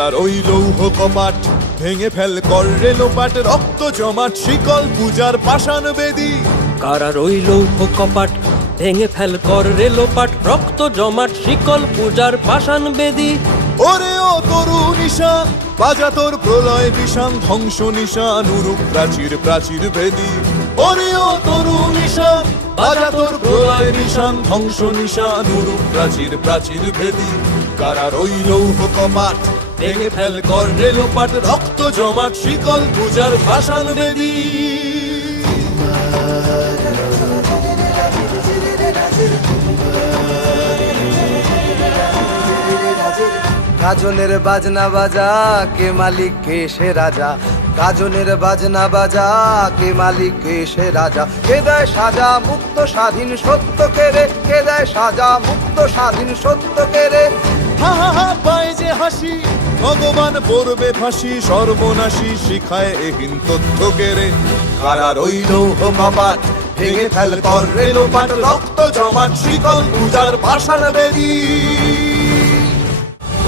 কারার ওই লৌহ কপাট ভেঙে ফেল কর রেলোপাট, রক্ত জমাট শিকল পূজার পাষাণ বেদী। কারার ওই লৌহ কপাট ভেঙে ফেল কর রেলোপাট, রক্ত জমাট শিকল পূজার পাষাণ বেদী। ওরে ও তরু নিশান বাজা তোর প্রলয় বিষান, ধ্বংস নিশান উরুপ প্রাচীর প্রাচীর ভেদী। ওরে ও তরু নিশান বাজা তোর প্রলয় নিশান, ধ্বংস নিশান উরুপ প্রাচীর প্রাচীর ভেদী। কারার ওই লৌহ কপাট ভেঙে ফেল কর রেলোপাট, রক্ত জমাট শিকল পূজার পাষাণ বেদী। গাজনের বাজনা বাজা, কে মালিক কে সে রাজা। গাজনের বাজনা বাজা, কে মালিক কে সে রাজা। কে দেয় সাজা মুক্ত স্বাধীন সত্য কেড়ে, কে দেয় সাজা মুক্ত স্বাধীন সত্য কেড়ে। হা হা হা পায় যে হাসি, ভগবান পড়বে ফাঁসি, সর্বনাশী শিখায় এহীন তথ্য কেড়ে। কারার ওই লৌহ কপাট ভেঙে ফেল কর রেলোপাট, রক্ত জমাট শিকল পূজার পাষাণ বেদী।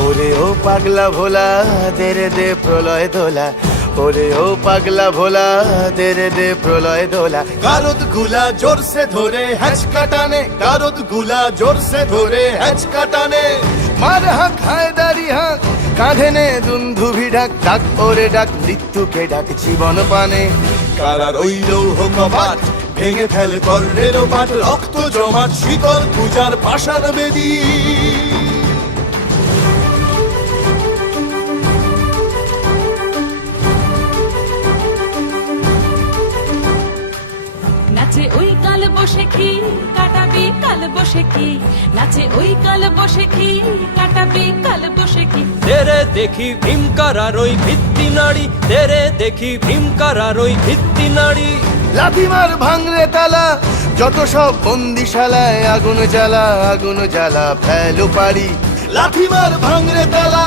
ওরে ও পাগলা ভোলা দে রে দে প্রলয় দোলা, ওরে ও পাগলা ভোলা দে রে দে প্রলয় দোলা। গারদ গুলা জোরসে ধরে হ্যাচকা টানে, গারদ গুলা জোরসে ধরে হ্যাচকা টানে। মার হাক হায়দারি হাক, কাঁধে নে দুন্ধুভি ডাক, ডাক ওরে ডাক মৃত্যুকে ডাক জীবন পানে। কারার ওই লৌহ কপাট ভেঙে ফেল কর রেলোপাট, রক্ত জমাট শিকল পূজার পাষাণ বেদী। নাচে ওই কাল বসে কি কাটাবি কাল বসে কি, নাচে ওই কাল বসে কি কাটাবি কাল বসে কি। তেরে দেখি ভীমকারার ওই ভিত্তি নাড়ি, তেরে দেখি ভীমকারার ওই ভিত্তি নাড়ি। লাথিমার ভাঙরে তালা, যত সব বন্দিশালায় আগুন জ্বালা, আগুন জ্বালা ফেলো পারি। লাথিমার ভাঙরে তালা,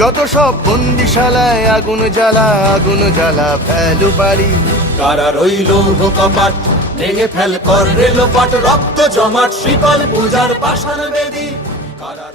যত সব বন্দিশালায় আগুন জ্বালা, আগুন জ্বালা ফেলো পারি। কারার ওই লৌহ কপাট ভেঙে ফেল কর রেলোপাট, রক্ত জমাট শিকল পূজার পাষাণ বেদী। কারার